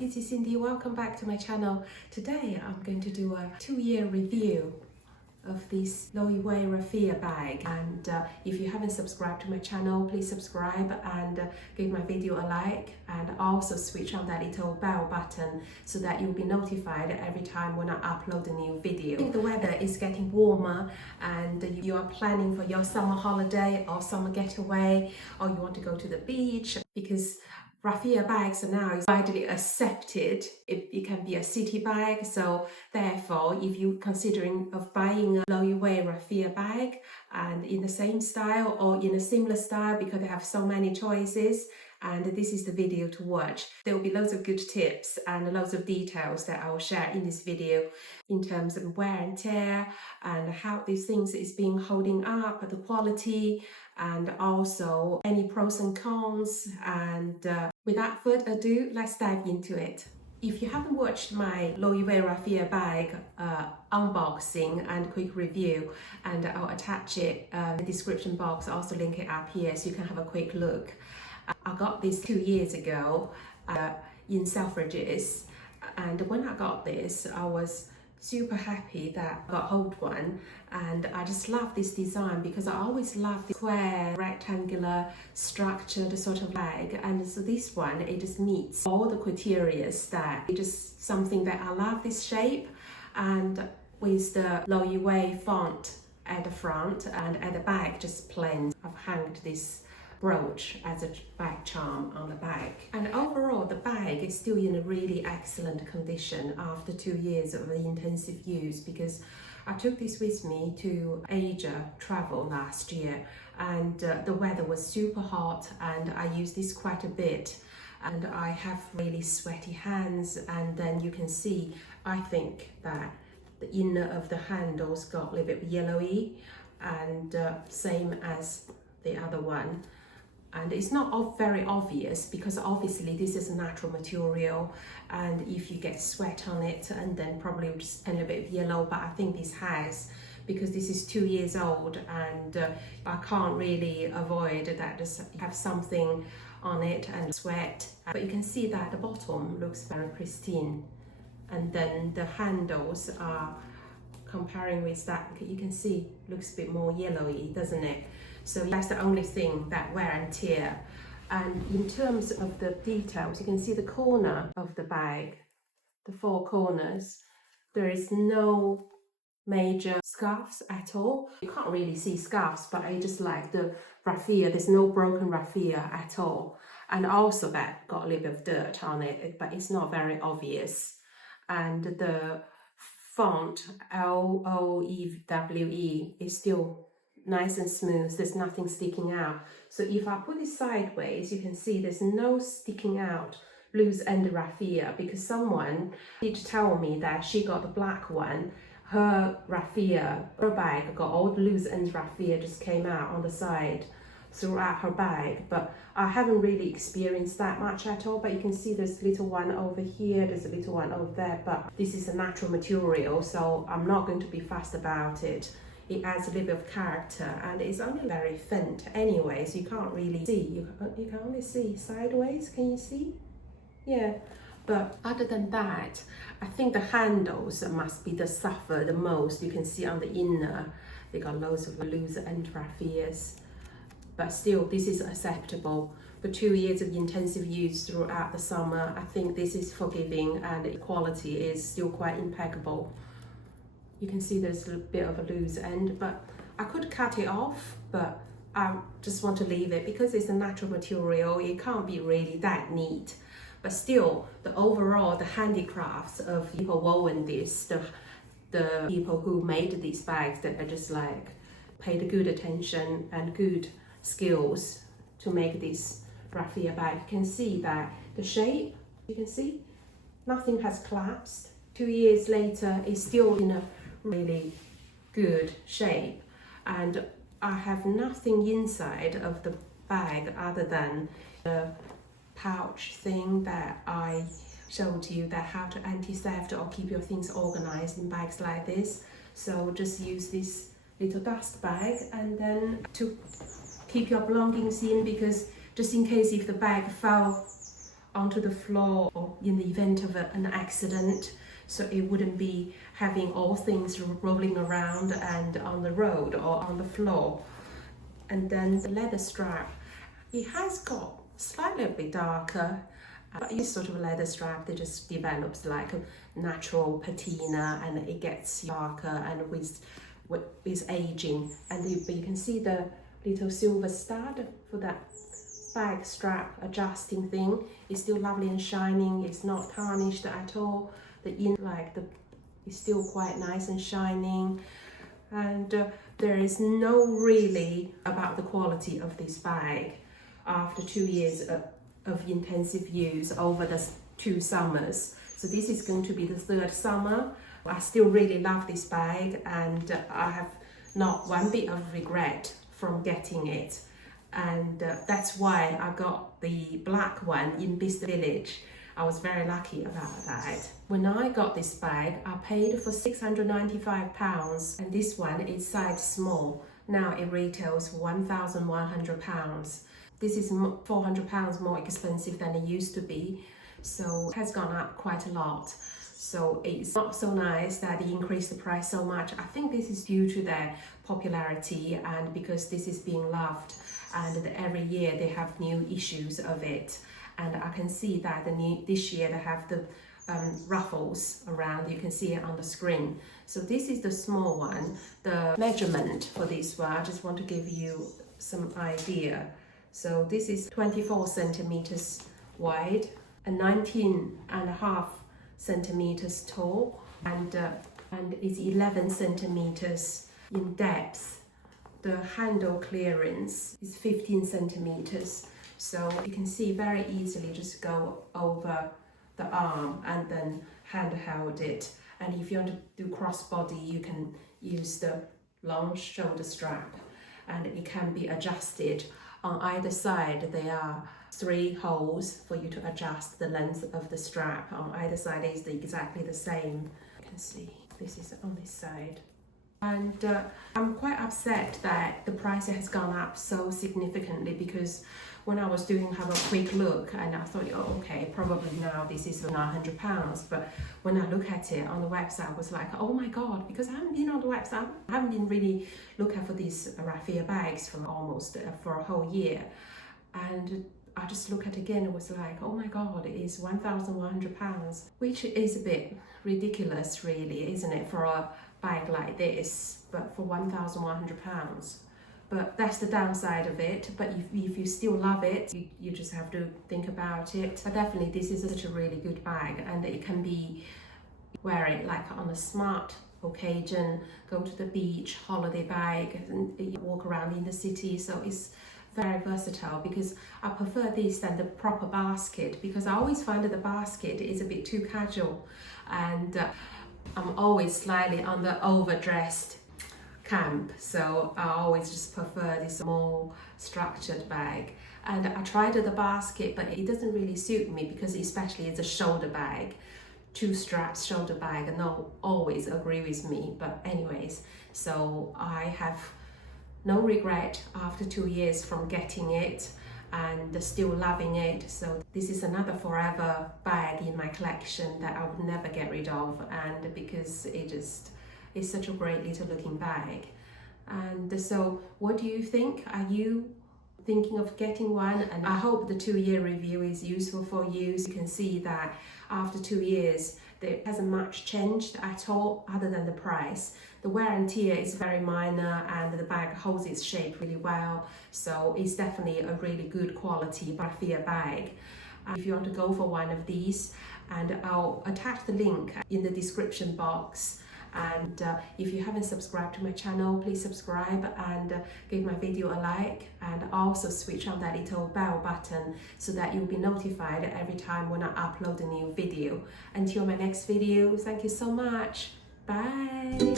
this is Cyndy. Welcome back to my channel. Today I'm going to do a 2-year review of this Loewe Raffia bag, and if you haven't subscribed to my channel, please subscribe and give my video a like, and also switch on that little bell button so that you'll be notified every time when I upload a new video. I think the weather is getting warmer and you are planning for your summer holiday or summer getaway, or you want to go to the beach, because Raffia bags are now widely accepted. It can be a city bag, so therefore if you're considering of buying a Loewe Raffia bag and in the same style or in a similar style, because they have so many choices, and this is the video to watch. There will be loads of good tips and loads of details that I will share in this video in terms of wear and tear and how these things is being holding up, the quality, and also any pros and cons. And without further ado, let's dive into it. If you haven't watched my Loewe Raffia bag unboxing and quick review, and I'll attach it in the description box, I'll also link it up here so you can have a quick look. I got this 2 years ago in Selfridges, and when I got this I was super happy that I got hold one, and I just love this design because I always love the square rectangular structured sort of bag, and so this one, it just meets all the criteria that it just something that I love this shape. And with the Loewe font at the front and at the back just plain, I've hanged this brooch as a bag charm on the bag. And overall the bag is still in a really excellent condition after 2 years of intensive use, because I took this with me to Asia travel last year, and the weather was super hot and I used this quite a bit, and I have really sweaty hands. And then you can see, I think that the inner of the handles got a little bit yellowy, and same as the other one. And it's not very obvious because obviously this is a natural material, and if you get sweat on it, and then probably just a little bit of yellow, but I think this has, because this is 2 years old, and I can't really avoid that just have something on it and sweat. But you can see that the bottom looks very pristine, and then the handles are, comparing with that, you can see looks a bit more yellowy, doesn't it? So that's the only thing that wear and tear. And in terms of the details, you can see the corner of the bag, the 4 corners, there is no major scuffs at all. You can't really see scuffs, but I just like the raffia, there's no broken raffia at all. And also that got a little bit of dirt on it, but it's not very obvious. And the font Loewe is still nice and smooth, there's nothing sticking out. So if I put it sideways, you can see there's no sticking out loose end raffia, because someone did tell me that she got the black one, her raffia, her bag got all the loose end raffia just came out on the side throughout her bag. But I haven't really experienced that much at all. But you can see there's a little one over here, there's a little one over there, but this is a natural material, so I'm not going to be fussed about it. It adds a little bit of character, and it's only very faint anyway, so you can't really see. You can only see sideways, can you see? Yeah, but other than that, I think the handles must be the suffer the most. You can see on the inner, they got loads of loose end raffias, but still this is acceptable. For 2 years of intensive use throughout the summer, I think this is forgiving, and the quality is still quite impeccable. You can see there's a bit of a loose end, but I could cut it off, but I just want to leave it because it's a natural material. It can't be really that neat, but still the overall, the handicrafts of people woven this, the people who made these bags, that are just like paid good attention and good skills to make this raffia bag. You can see that the shape, you can see nothing has collapsed. 2 years later, it's still in a really good shape, and I have nothing inside of the bag other than the pouch thing that I showed you, that how to anti-theft or keep your things organized in bags like this. So just use this little dust bag, and then to keep your belongings in, because just in case if the bag fell onto the floor or in the event of an accident, so it wouldn't be having all things rolling around and on the road or on the floor. And then the leather strap, it has got slightly a bit darker. This sort of leather strap, it just develops like a natural patina and it gets darker and with aging. And you can see the little silver stud for that bag strap adjusting thing. It's still lovely and shining. It's not tarnished at all. It's still quite nice and shining. And there is no really about the quality of this bag after 2 years of intensive use over the 2 summers. So this is going to be the 3rd summer. I still really love this bag and I have not one bit of regret from getting it. And that's why I got the black one in Bicester Village. I was very lucky about that. When I got this bag, I paid for £695 and this one is size small. Now it retails for £1,100. This is £400 more expensive than it used to be, so it has gone up quite a lot. So it's not so nice that they increased the price so much. I think this is due to their popularity and because this is being loved, and every year they have new issues of it. And I can see that this year they have the ruffles around. You can see it on the screen. So this is the small one. The measurement for this one, I just want to give you some idea. So this is 24 centimeters wide and 19.5 centimeters tall, and it's 11 centimeters in depth. The handle clearance is 15 centimeters. So you can see very easily just go over the arm and then handheld it. And if you want to do crossbody, you can use the long shoulder strap and it can be adjusted. On either side, there are 3 holes for you to adjust the length of the strap. On either side is exactly the same. You can see this is on this side. And I'm quite upset that the price has gone up so significantly, because when I was have a quick look and I thought, oh, okay, probably now this is £900. But when I look at it on the website, I was like, oh my God, because I haven't been on the website. I haven't been really looking for these raffia bags for a whole year. And I just look at it again, it was like, oh my God, it is £1,100, which is a bit ridiculous really, isn't it, for a bag like this, but for £1,100. But that's the downside of it. But if you still love it, you just have to think about it. But definitely this is such a really good bag, and it can be wear it like on a smart occasion, go to the beach, holiday bag, and walk around in the city. So it's very versatile, because I prefer this than the proper basket, because I always find that the basket is a bit too casual, and I'm always slightly on the overdressed camp, so I always just prefer this more structured bag. And I tried the basket, but it doesn't really suit me, because especially it's a shoulder bag, 2 straps shoulder bag, and not always agree with me. But anyways, so I have no regret after 2 years from getting it, and still loving it. So this is another forever bag in my collection that I would never get rid of, and because it's such a great little looking bag. And so what do you think? Are you thinking of getting one? And I hope the 2-year review is useful for you. So you can see that after 2 years there hasn't much changed at all other than the price. The wear and tear is very minor, and the bag holds its shape really well. So it's definitely a really good quality raffia bag. If you want to go for one of these, and I'll attach the link in the description box. And if you haven't subscribed to my channel, please subscribe and give my video a like, and also switch on that little bell button so that you'll be notified every time when I upload a new video. Until my next video, thank you so much. Bye.